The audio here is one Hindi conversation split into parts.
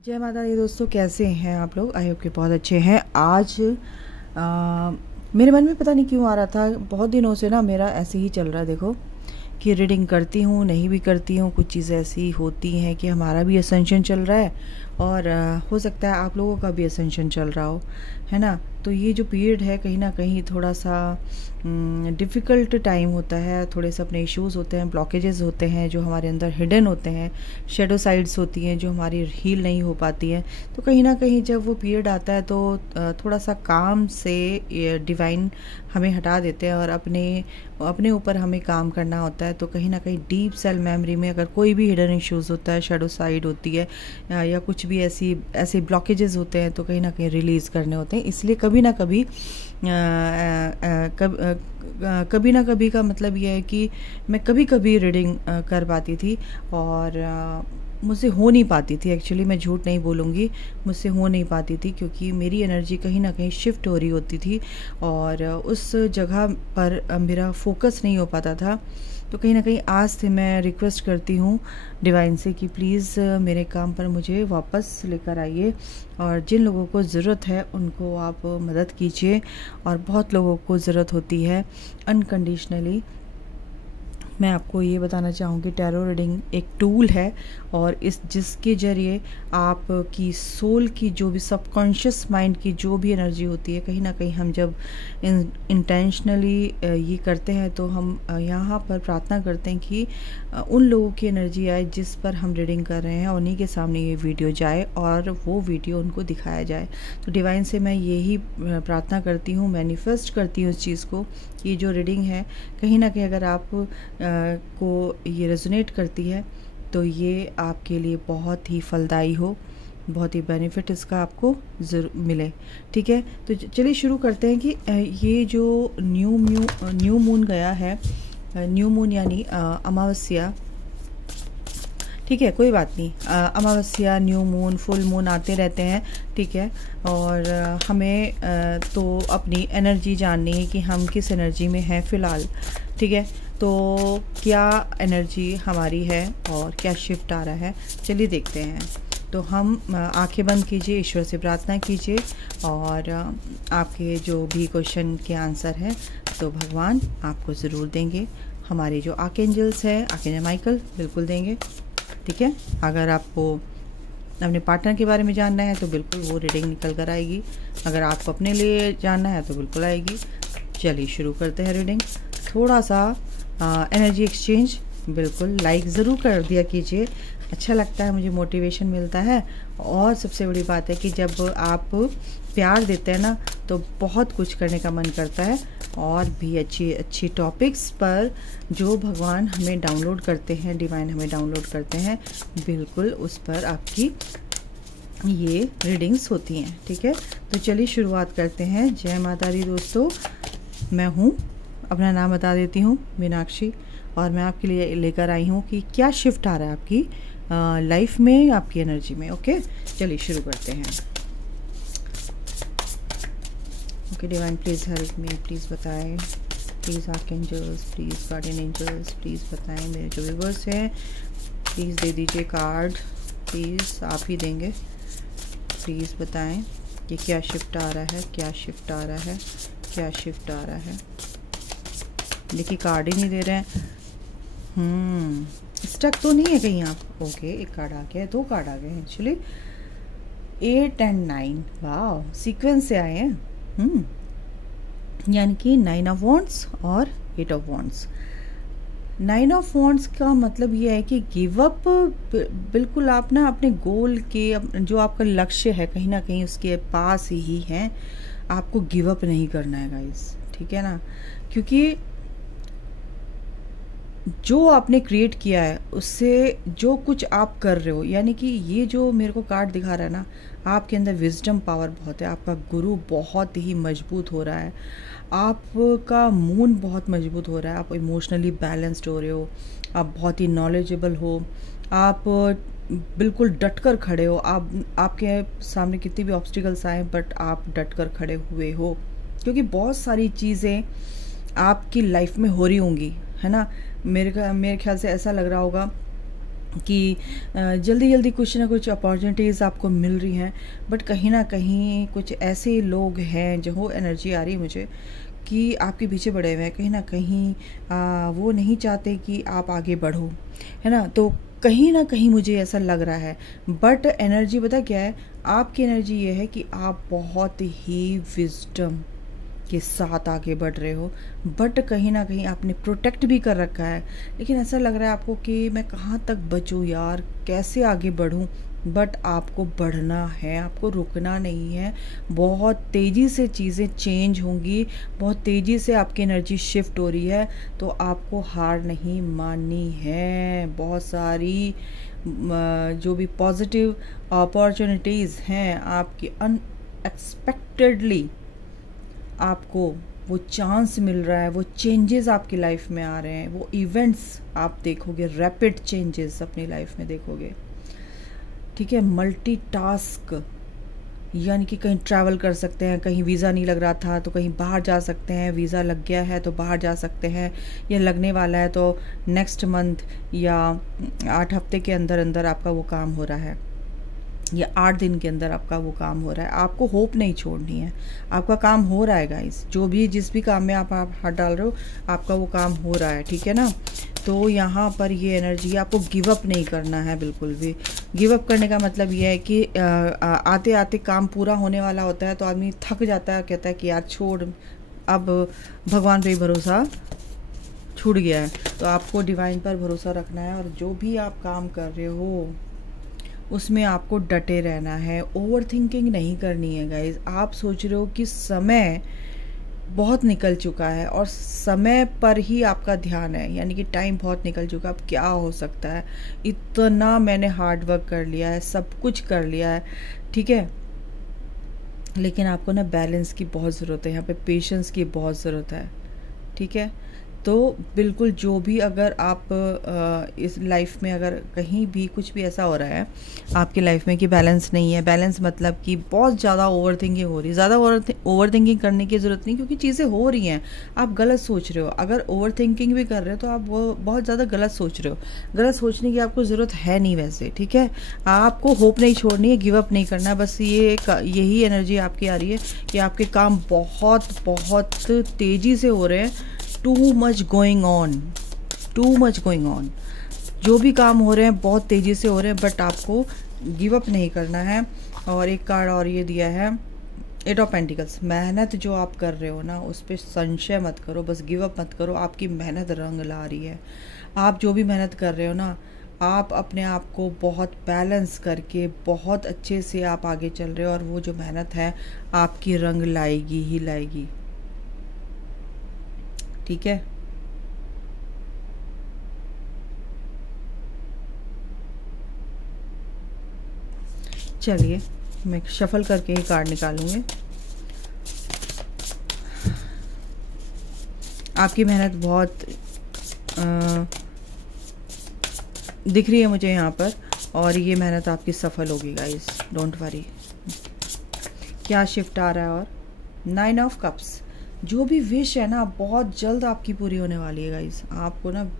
जय माता दी दोस्तों, कैसे हैं आप लोग? आई होप के बहुत अच्छे हैं। आज मेरे मन में पता नहीं क्यों आ रहा था, बहुत दिनों से ना मेरा ऐसे ही चल रहा है। देखो कि रीडिंग करती हूँ, नहीं भी करती हूँ, कुछ चीज़ें ऐसी होती हैं कि हमारा भी असेंशन चल रहा है और हो सकता है आप लोगों का भी असेंशन चल रहा हो, है ना। तो ये जो पीरियड है कहीं ना कहीं थोड़ा सा डिफ़िकल्ट टाइम होता है, थोड़े से अपने इश्यूज़ होते हैं, ब्लॉकेजेस होते हैं जो हमारे अंदर हिडन होते हैं, शेडो साइड्स होती हैं जो हमारी हील नहीं हो पाती हैं। तो कहीं ना कहीं जब वो पीरियड आता है तो थोड़ा सा काम से डिवाइन हमें हटा देते हैं और अपने ऊपर हमें काम करना होता है। तो कहीं ना कहीं डीप सेल मेमोरी में अगर कोई भी हिडन इश्यूज़ होता है, शेडो साइड होती है या कुछ भी ऐसे ब्लॉकेजेस होते हैं तो कहीं ना कहीं रिलीज़ करने होते हैं। इसलिए कभी ना कभी कभी ना कभी का मतलब ये है कि मैं कभी कभी रीडिंग कर पाती थी और मुझसे हो नहीं पाती थी। एक्चुअली मैं झूठ नहीं बोलूँगी, मुझसे हो नहीं पाती थी क्योंकि मेरी एनर्जी कहीं ना कहीं शिफ्ट हो रही होती थी और उस जगह पर मेरा फोकस नहीं हो पाता था। तो कहीं ना कहीं आज से मैं रिक्वेस्ट करती हूँ डिवाइन से कि प्लीज़ मेरे काम पर मुझे वापस लेकर आइए और जिन लोगों को ज़रूरत है उनको आप मदद कीजिए। और बहुत लोगों को ज़रूरत होती है अनकंडीशनली। मैं आपको ये बताना चाहूँगी टैरो रीडिंग एक टूल है और जिसके ज़रिए आपकी सोल की जो भी सबकॉन्शियस माइंड की जो भी एनर्जी होती है, कहीं ना कहीं हम जब इंटेंशनली ये करते हैं तो हम यहाँ पर प्रार्थना करते हैं कि उन लोगों की एनर्जी आए जिस पर हम रीडिंग कर रहे हैं, उन्हीं के सामने ये वीडियो जाए और वो वीडियो उनको दिखाया जाए। तो डिवाइन से मैं यही प्रार्थना करती हूँ, मैनिफेस्ट करती हूँ इस चीज़ को। ये जो रीडिंग है कहीं ना कहीं अगर आप को ये रेजोनेट करती है तो ये आपके लिए बहुत ही फलदायी हो, बहुत ही बेनिफिट इसका आपको ज़रूर मिले। ठीक है, तो चलिए शुरू करते हैं कि ये जो न्यू मून गया है, न्यू मून यानी अमावस्या, ठीक है कोई बात नहीं, अमावस्या, न्यू मून, फुल मून आते रहते हैं, ठीक है। और हमें तो अपनी एनर्जी जाननी है कि हम किस एनर्जी में हैं फ़िलहाल, ठीक है। तो क्या एनर्जी हमारी है और क्या शिफ्ट आ रहा है, चलिए देखते हैं। तो हम आंखें बंद कीजिए, ईश्वर से प्रार्थना कीजिए और आपके जो भी क्वेश्चन के आंसर हैं तो भगवान आपको ज़रूर देंगे। हमारे जो आर्कएंजल्स हैं, आर्कएंजल माइकल बिल्कुल देंगे, ठीक है। अगर आपको अपने पार्टनर के बारे में जानना है तो बिल्कुल वो रीडिंग निकल कर आएगी, अगर आपको अपने लिए जानना है तो बिल्कुल आएगी। चलिए शुरू करते हैं रीडिंग। थोड़ा सा एनर्जी एक्सचेंज बिल्कुल लाइक ज़रूर कर दिया कीजिए, अच्छा लगता है, मुझे मोटिवेशन मिलता है। और सबसे बड़ी बात है कि जब आप प्यार देते हैं ना तो बहुत कुछ करने का मन करता है और भी अच्छी अच्छी टॉपिक्स पर जो भगवान हमें डाउनलोड करते हैं, डिवाइन हमें डाउनलोड करते हैं, बिल्कुल उस पर आपकी ये रीडिंग्स होती हैं, ठीक है। तो चलिए शुरुआत करते हैं। जय माता दी दोस्तों, मैं हूँ, अपना नाम बता देती हूँ, मीनाक्षी, और मैं आपके लिए लेकर आई हूँ कि क्या शिफ्ट आ रहा है आपकी लाइफ में, आपकी एनर्जी में। ओके चलिए शुरू करते हैं। Okay divine please help me, please बताएं, please archangels, please guardian angels, please बताएं मेरे जो व्यूअर्स हैं, प्लीज़ दे दीजिए कार्ड, प्लीज़ आप ही देंगे, प्लीज़ बताएं कि क्या शिफ्ट आ रहा है, क्या शिफ्ट आ रहा है, क्या शिफ्ट आ रहा है। देखिए कार्ड ही नहीं दे रहे हैं। स्टक तो नहीं है कहीं आप? ओके एक कार्ड आ गया है, दो कार्ड आ गए हैं एक्चुअली, 8 और 9, वाह सीक्वेंस से आए हैं। यानी कि 9 ऑफ वॉन्ड्स और 8 ऑफ वॉन्ड्स। 9 ऑफ वॉन्ड्स का मतलब ये है कि गिव अप, बिल्कुल आप ना अपने गोल के, जो आपका लक्ष्य है कहीं ना कहीं उसके पास ही हैं, आपको गिव अप नहीं करना है गाइस, ठीक है ना। क्योंकि जो आपने क्रिएट किया है उससे जो कुछ आप कर रहे हो, यानी कि ये जो मेरे को कार्ड दिखा रहा है ना, आपके अंदर विजडम पावर बहुत है, आपका गुरु बहुत ही मजबूत हो रहा है, आपका मून बहुत मजबूत हो रहा है, आप इमोशनली बैलेंस्ड हो रहे हो, आप बहुत ही नॉलेजेबल हो, आप बिल्कुल डट कर खड़े हो, आपके सामने कितनी भी ऑब्स्टिकल्स आए बट आप डट कर खड़े हुए हो, क्योंकि बहुत सारी चीज़ें आपकी लाइफ में हो रही होंगी, है ना। मेरे ख्याल से ऐसा लग रहा होगा कि जल्दी जल्दी कुछ ना कुछ अपॉर्चुनिटीज़ आपको मिल रही हैं, बट कहीं ना कहीं कुछ ऐसे लोग हैं जो वो एनर्जी आ रही है मुझे कि आपके पीछे पड़े हुए हैं, कहीं ना कहीं वो नहीं चाहते कि आप आगे बढ़ो, है ना। तो कहीं ना कहीं मुझे ऐसा लग रहा है, बट एनर्जी पता क्या है, आपकी एनर्जी ये है कि आप बहुत ही विजडम के साथ आगे बढ़ रहे हो, बट कहीं ना कहीं आपने प्रोटेक्ट भी कर रखा है। लेकिन ऐसा लग रहा है आपको कि मैं कहाँ तक बचूँ यार, कैसे आगे बढ़ूँ, बट आपको बढ़ना है, आपको रुकना नहीं है। बहुत तेज़ी से चीज़ें चेंज होंगी, बहुत तेज़ी से आपकी एनर्जी शिफ्ट हो रही है, तो आपको हार नहीं माननी है। बहुत सारी जो भी पॉजिटिव अपॉर्चुनिटीज़ हैं आपकी, अनएक्सपेक्टेडली आपको वो चांस मिल रहा है, वो चेंजेस आपकी लाइफ में आ रहे हैं, वो इवेंट्स आप देखोगे, रैपिड चेंजेस अपनी लाइफ में देखोगे, ठीक है। मल्टीटास्क, यानी कि कहीं ट्रैवल कर सकते हैं, कहीं वीज़ा नहीं लग रहा था तो कहीं बाहर जा सकते हैं, वीज़ा लग गया है तो बाहर जा सकते हैं, या लगने वाला है तो नेक्स्ट मंथ या 8 हफ्ते के अंदर अंदर आपका वो काम हो रहा है, या 8 दिन के अंदर आपका वो काम हो रहा है। आपको होप नहीं छोड़नी है, आपका काम हो रहा है गाइस। जो भी जिस भी काम में आप हाथ डाल रहे हो, आपका वो काम हो रहा है, ठीक है ना। तो यहाँ पर ये एनर्जी, आपको गिव अप नहीं करना है बिल्कुल भी। गिव अप करने का मतलब ये है कि आते आते काम पूरा होने वाला होता है तो आदमी थक जाता है, कहता है कि यार छोड़, अब भगवान पे ही भरोसा छूट गया है। तो आपको डिवाइन पर भरोसा रखना है, और जो भी आप काम कर रहे हो उसमें आपको डटे रहना है। ओवर थिंकिंग नहीं करनी है गाइज। आप सोच रहे हो कि समय बहुत निकल चुका है और समय पर ही आपका ध्यान है, यानी कि टाइम बहुत निकल चुका है, अब क्या हो सकता है, इतना मैंने हार्ड वर्क कर लिया है, सब कुछ कर लिया है, ठीक है। लेकिन आपको ना बैलेंस की बहुत ज़रूरत है, यहाँ पे पेशेंस की बहुत ज़रूरत है, ठीक है। तो बिल्कुल जो भी, अगर आप इस लाइफ में अगर कहीं भी कुछ भी ऐसा हो रहा है आपकी लाइफ में कि बैलेंस नहीं है, बैलेंस मतलब कि बहुत ज़्यादा ओवर थिंकिंग हो रही है, ज़्यादा ओवर थिंकिंग करने की ज़रूरत नहीं, क्योंकि चीज़ें हो रही हैं, आप गलत सोच रहे हो। अगर ओवर थिंकिंग भी कर रहे हो तो आप वो बहुत ज़्यादा गलत सोच रहे हो। गलत सोचने की आपको ज़रूरत है नहीं वैसे, ठीक है। आपको होप नहीं छोड़नी है, गिव अप नहीं करना है, बस यही एनर्जी आपकी आ रही है कि आपके काम बहुत बहुत तेज़ी से हो रहे हैं, too much going on, too much going on. जो भी काम हो रहे हैं बहुत तेज़ी से हो रहे हैं, बट आपको गिव अप नहीं करना है। और एक कार्ड और ये दिया है, 8 ऑफ पेंटिकल्स। मेहनत जो आप कर रहे हो ना, उस पर संशय मत करो, बस गिव अप मत करो। आपकी मेहनत रंग ला रही है। आप जो भी मेहनत कर रहे हो ना, आप अपने आप को बहुत बैलेंस करके बहुत अच्छे से आप आगे चल रहे हो, और वो जो मेहनत है आपकी रंग लाएगी ही लाएगी, ठीक है। चलिए मैं शफल करके ही कार्ड निकालूंगी। आपकी मेहनत बहुत दिख रही है मुझे यहाँ पर, और ये मेहनत आपकी सफल होगी गाइस, डोंट वरी। क्या शिफ्ट आ रहा है, और 9 ऑफ कप्स। जो भी विश है ना बहुत जल्द आपकी पूरी होने वाली है गाइस। आपको ना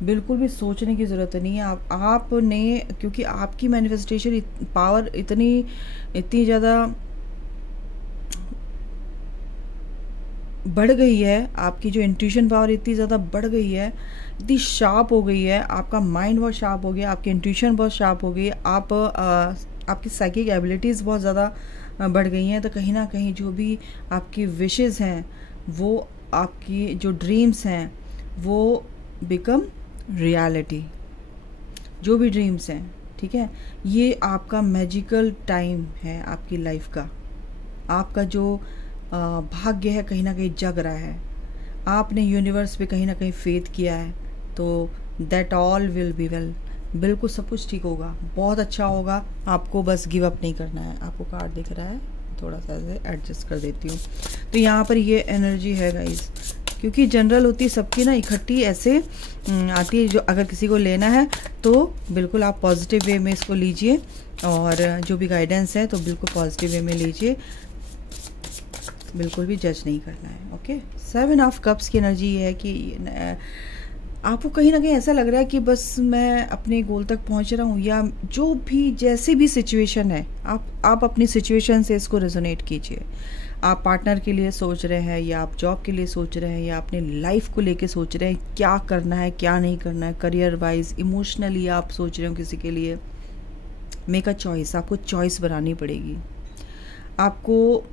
बिल्कुल भी सोचने की ज़रूरत नहीं है। आपने, क्योंकि आपकी मैनिफेस्टेशन पावर इतनी ज़्यादा बढ़ गई है, आपकी जो इंट्यूशन पावर इतनी ज़्यादा बढ़ गई है, इतनी शार्प हो गई है, आपका माइंड बहुत शार्प हो गया, आपकी इंट्यूशन बहुत शार्प हो गई, आपकी साइकिक एबिलिटीज़ बहुत ज़्यादा बढ़ गई हैं। तो कहीं ना कहीं जो भी आपकी विशेस हैं, वो आपकी जो ड्रीम्स हैं, वो बिकम रियलिटी। जो भी ड्रीम्स हैं, ठीक है, ये आपका मैजिकल टाइम है आपकी लाइफ का। आपका जो भाग्य है कहीं ना कहीं जग रहा है। आपने यूनिवर्स पे कहीं ना कहीं फेथ किया है, तो that all will be well. बिल्कुल सब कुछ ठीक होगा, बहुत अच्छा होगा। आपको बस गिव अप नहीं करना है। आपको कार्ड दिख रहा है, थोड़ा सा ऐसे एडजस्ट कर देती हूँ। तो यहाँ पर ये एनर्जी है गाइस, क्योंकि जनरल होती सबकी ना इकट्ठी ऐसे आती है। जो अगर किसी को लेना है तो बिल्कुल आप पॉजिटिव वे में इसको लीजिए, और जो भी गाइडेंस है तो बिल्कुल पॉजिटिव वे में लीजिए, बिल्कुल भी जज नहीं करना है, ओके। 7 ऑफ कप्स की एनर्जी ये है कि आपको कहीं ना कहीं ऐसा लग रहा है कि बस मैं अपने गोल तक पहुंच रहा हूँ, या जो भी जैसी भी सिचुएशन है, आप अपनी सिचुएशन से इसको रेजोनेट कीजिए। आप पार्टनर के लिए सोच रहे हैं, या आप जॉब के लिए सोच रहे हैं, या अपने लाइफ को लेके सोच रहे हैं क्या करना है क्या नहीं करना है, करियर वाइज, इमोशनली आप सोच रहे हो किसी के लिए, मेक अ चॉइस। आपको चॉइस बनानी पड़ेगी। आपको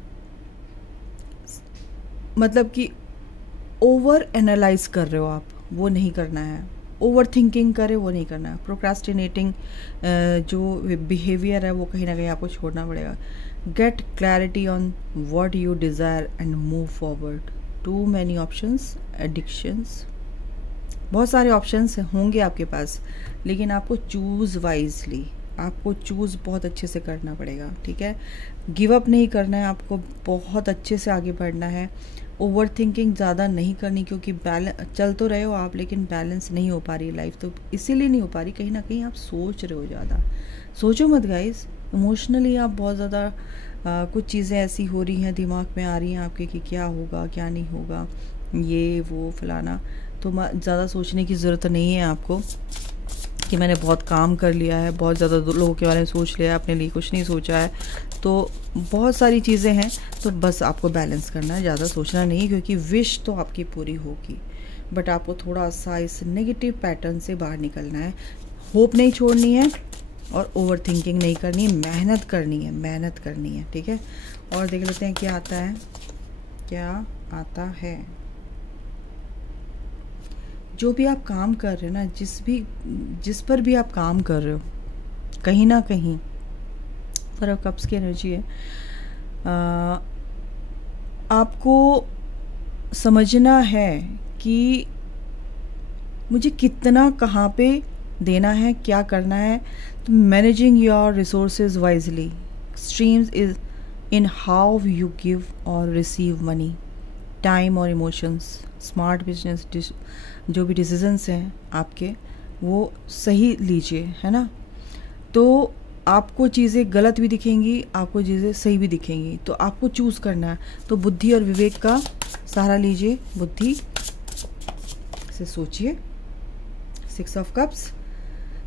मतलब कि ओवर एनालाइज कर रहे हो आप, वो नहीं करना है। ओवर थिंकिंग करे, वो नहीं करना है। प्रोक्रास्टिनेटिंग जो बिहेवियर है वो कहीं ना कहीं आपको छोड़ना पड़ेगा। Get clarity on what you desire and move forward. Too many options, addictions, बहुत सारे ऑप्शंस होंगे आपके पास, लेकिन आपको चूज़ वाइजली, आपको चूज़ बहुत अच्छे से करना पड़ेगा, ठीक है। गिव अप नहीं करना है, आपको बहुत अच्छे से आगे बढ़ना है। ओवर थिंकिंग ज़्यादा नहीं करनी, क्योंकि बैलेंस, चल तो रहे हो आप लेकिन बैलेंस नहीं हो पा रही लाइफ, तो इसीलिए नहीं हो पा रही, कहीं ना कहीं आप सोच रहे हो ज़्यादा। सोचो मत गाइस, इमोशनली आप बहुत ज़्यादा कुछ चीज़ें ऐसी हो रही हैं, दिमाग में आ रही हैं आपके कि क्या होगा क्या नहीं होगा, ये वो फलाना। तो ज़्यादा सोचने की ज़रूरत नहीं है आपको कि मैंने बहुत काम कर लिया है, बहुत ज़्यादा लोगों के बारे में सोच लिया है, अपने लिए कुछ नहीं सोचा है। तो बहुत सारी चीज़ें हैं, तो बस आपको बैलेंस करना है, ज़्यादा सोचना नहीं, क्योंकि विश तो आपकी पूरी होगी, बट आपको थोड़ा सा इस नेगेटिव पैटर्न से बाहर निकलना है। होप नहीं छोड़नी है और ओवर थिंकिंग नहीं करनी है, मेहनत करनी है, मेहनत करनी है, ठीक है। और देख लेते हैं क्या आता है, क्या आता है। जो भी आप काम कर रहे हो ना, जिस पर भी आप काम कर रहे हो, कहीं ना कहीं फॉर ऑफ कप्स की एनर्जी है, आपको समझना है कि मुझे कितना कहाँ पे देना है, क्या करना है। तो managing your resources wisely, streams is in how you give और रिसीव मनी, टाइम और इमोशंस। स्मार्ट बिजनेस जो भी डिसीजंस हैं आपके, वो सही लीजिए, है ना। तो आपको चीज़ें गलत भी दिखेंगी, आपको चीज़ें सही भी दिखेंगी, तो आपको चूज़ करना है। तो बुद्धि और विवेक का सहारा लीजिए। बुद्धि से सोचिए। 6 ऑफ कप्स।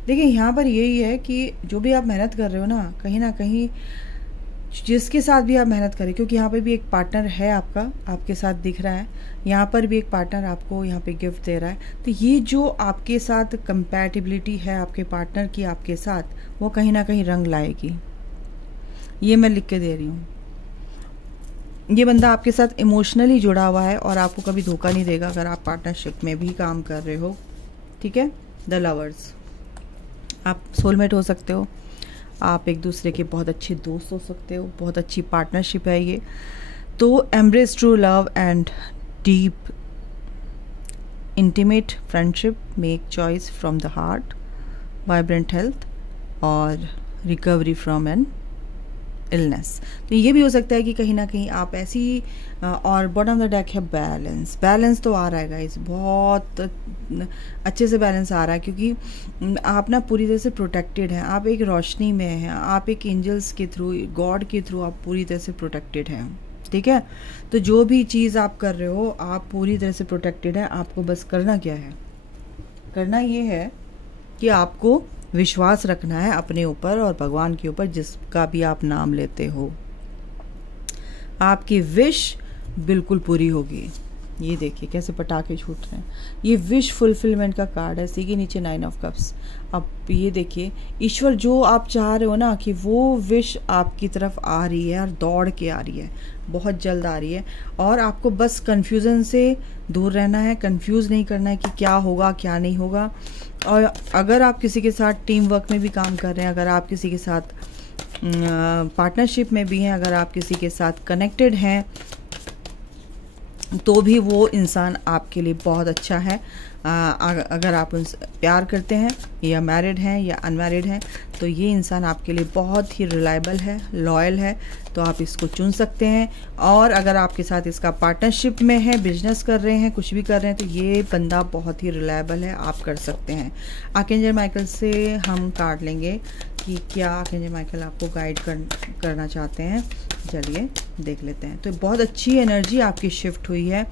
देखिए यहाँ पर यही है कि जो भी आप मेहनत कर रहे हो ना कहीं जिसके साथ भी आप मेहनत करें, क्योंकि यहाँ पे भी एक पार्टनर है आपका, आपके साथ दिख रहा है, यहाँ पर भी एक पार्टनर आपको यहाँ पे गिफ्ट दे रहा है। तो ये जो आपके साथ कंपैटिबिलिटी है आपके पार्टनर की आपके साथ, वो कहीं ना कहीं रंग लाएगी। ये मैं लिख के दे रही हूँ। ये बंदा आपके साथ इमोशनली जुड़ा हुआ है और आपको कभी धोखा नहीं देगा, अगर आप पार्टनरशिप में भी काम कर रहे हो, ठीक है। द लवर्स, आप सोलमेट हो सकते हो, आप एक दूसरे के बहुत अच्छे दोस्त हो सकते हो, बहुत अच्छी पार्टनरशिप है ये। तो embrace true love and deep intimate friendship, make choice from the heart, vibrant health और रिकवरी फ्रॉम एन इलनेस। तो ये भी हो सकता है कि कहीं ना कहीं आप ऐसी और बॉटम ऑफ द डेक है बैलेंस। बैलेंस तो आ रहा है गाइस, बहुत अच्छे से बैलेंस आ रहा है, क्योंकि आप ना पूरी तरह से प्रोटेक्टेड हैं, आप एक रोशनी में हैं, आप एक एंजल्स के थ्रू, गॉड के थ्रू आप पूरी तरह से प्रोटेक्टेड हैं, ठीक है। तो जो भी चीज़ आप कर रहे हो आप पूरी तरह से प्रोटेक्टेड हैं। आपको बस करना क्या है, करना ये है कि आपको विश्वास रखना है अपने ऊपर और भगवान के ऊपर, जिसका भी आप नाम लेते हो। आपकी विश बिल्कुल पूरी होगी। ये देखिए कैसे पटाखे छूट रहे हैं। ये विश फुलफिलमेंट का कार्ड है। इसी के नीचे 9 ऑफ कप्स। अब ये देखिए, ईश्वर जो आप चाह रहे हो ना कि वो विश आपकी तरफ आ रही है और दौड़ के आ रही है, बहुत जल्द आ रही है। और आपको बस कंफ्यूजन से दूर रहना है, कंफ्यूज नहीं करना है कि क्या होगा क्या नहीं होगा। और अगर आप किसी के साथ टीम वर्क में भी काम कर रहे हैं, अगर आप किसी के साथ पार्टनरशिप में भी हैं, अगर आप किसी के साथ कनेक्टेड हैं, तो भी वो इंसान आपके लिए बहुत अच्छा है। अगर आप उनसे प्यार करते हैं या मैरिड हैं या अनमैरिड हैं, तो ये इंसान आपके लिए बहुत ही रिलायबल है, लॉयल है, तो आप इसको चुन सकते हैं। और अगर आपके साथ इसका पार्टनरशिप में है, बिजनेस कर रहे हैं, कुछ भी कर रहे हैं, तो ये बंदा बहुत ही रिलायबल है, आप कर सकते हैं। आर्कएंजल माइकल से हम कार्ड लेंगे कि क्या आर्कएंजल माइकल आपको गाइड करना चाहते हैं। चलिए देख लेते हैं। तो बहुत अच्छी एनर्जी आपकी शिफ्ट हुई है,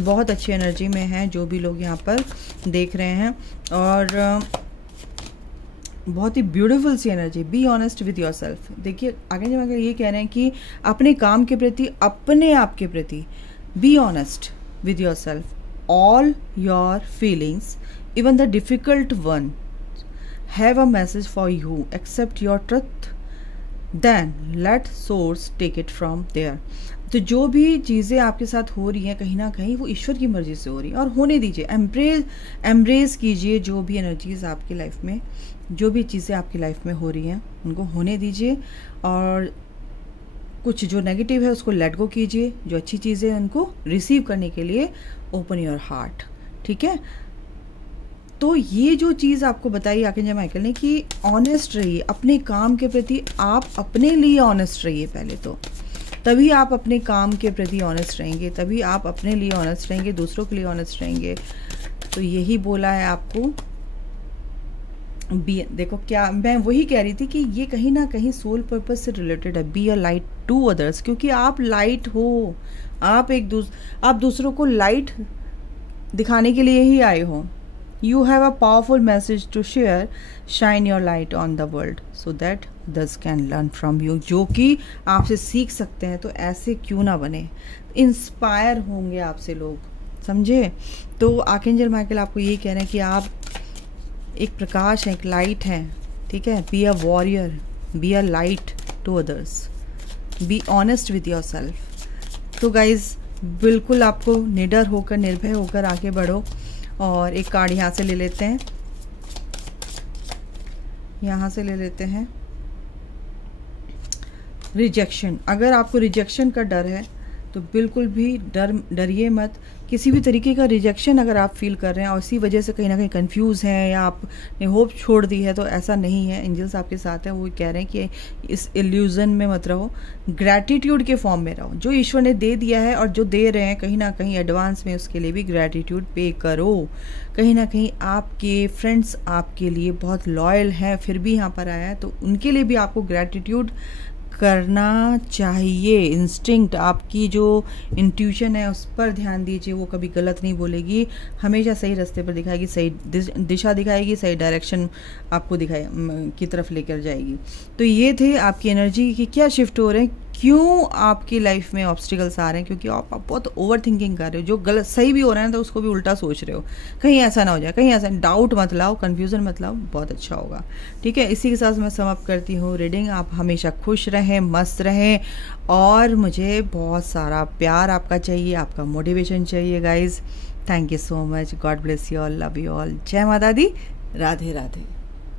बहुत अच्छी एनर्जी में है जो भी लोग यहाँ पर देख रहे हैं, और बहुत ही ब्यूटीफुल सी energy. Be honest with yourself. देखिए आर्कएंजल माइकल ये कह रहे हैं कि अपने काम के प्रति, अपने आप के प्रति B honest with your self. All your feelings, even the difficult one, have a message for you. Accept your truth, then let source take it from there. तो जो भी चीज़ें आपके साथ हो रही हैं कहीं ना कहीं वो ईश्वर की मर्जी से हो रही है, और होने दीजिए। एम्ब्रेस कीजिए जो भी एनर्जीज आपकी लाइफ में, जो भी चीज़ें आपकी लाइफ में हो रही हैं उनको होने दीजिए, और कुछ जो नेगेटिव है उसको लेट गो कीजिए, जो अच्छी चीज़ें हैं उनको रिसीव करने के लिए ओपन योर हार्ट। ठीक है, तो ये जो चीज़ आपको बताई आर्कएंजल माइकल ने कि ऑनेस्ट रहिए अपने काम के प्रति, आप अपने लिए ऑनेस्ट रहिए पहले तो, तभी आप अपने काम के प्रति ऑनेस्ट रहेंगे, तभी आप अपने लिए ऑनेस्ट रहेंगे, दूसरों के लिए ऑनेस्ट रहेंगे। तो यही बोला है आपको। देखो क्या मैं वही कह रही थी कि ये कहीं ना कहीं सोल पर्पस से रिलेटेड है। Be a light to others, क्योंकि आप लाइट हो, आप आप दूसरों को लाइट दिखाने के लिए ही आए हो। You have a powerful message to share. Shine your light on the world so that others can learn from you. जो कि आपसे सीख सकते हैं, तो ऐसे क्यों ना बने, इंस्पायर होंगे आपसे लोग, समझे। तो आर्कएंजल माइकल आपको ये कह रहे हैं कि आप एक प्रकाश हैं, एक लाइट हैं। ठीक है, be a warrior, be a light to others, be honest with yourself. तो गाइज बिल्कुल आपको निडर होकर, निर्भय होकर आगे बढ़ो। और एक कार्ड यहाँ से ले लेते हैं, यहाँ से ले लेते हैं रिजेक्शन। अगर आपको रिजेक्शन का डर है तो बिल्कुल भी डरिए मत। किसी भी तरीके का रिजेक्शन अगर आप फील कर रहे हैं और इसी वजह से कहीं ना कहीं कंफ्यूज हैं या आपने होप छोड़ दी है, तो ऐसा नहीं है। एंजल्स आपके साथ हैं, वो कह रहे हैं कि इस इल्यूजन में मत रहो, ग्रैटिट्यूड के फॉर्म में रहो। जो ईश्वर ने दे दिया है और जो दे रहे हैं कहीं ना कहीं एडवांस में, उसके लिए भी ग्रैटिट्यूड पे करो। कहीं ना कहीं आपके फ्रेंड्स आपके लिए बहुत लॉयल हैं, फिर भी यहाँ पर आया है, तो उनके लिए भी आपको ग्रैटिट्यूड करना चाहिए। इंस्टिंक्ट, आपकी जो इंट्यूशन है उस पर ध्यान दीजिए, वो कभी गलत नहीं बोलेगी, हमेशा सही रास्ते पर दिखाएगी, सही दिशा दिखाएगी, सही डायरेक्शन आपको की तरफ लेकर जाएगी। तो ये थे आपकी एनर्जी की क्या शिफ्ट हो रहे हैं, क्यों आपकी लाइफ में ऑब्स्टिकल्स आ रहे हैं, क्योंकि आप बहुत ओवर थिंकिंग कर रहे हो। जो गलत सही भी हो रहा है तो उसको भी उल्टा सोच रहे हो, कहीं ऐसा ना हो जाए, कहीं ऐसा। डाउट मत लाओ, कन्फ्यूज़न मत लाओ, बहुत अच्छा होगा। ठीक है, इसी के साथ मैं समाप्त करती हूँ रीडिंग। आप हमेशा खुश रहें, मस्त रहें, और मुझे बहुत सारा प्यार आपका चाहिए, आपका मोटिवेशन चाहिए guys. Thank you so much, God bless you all, love you all, जय माता दी, राधे राधे।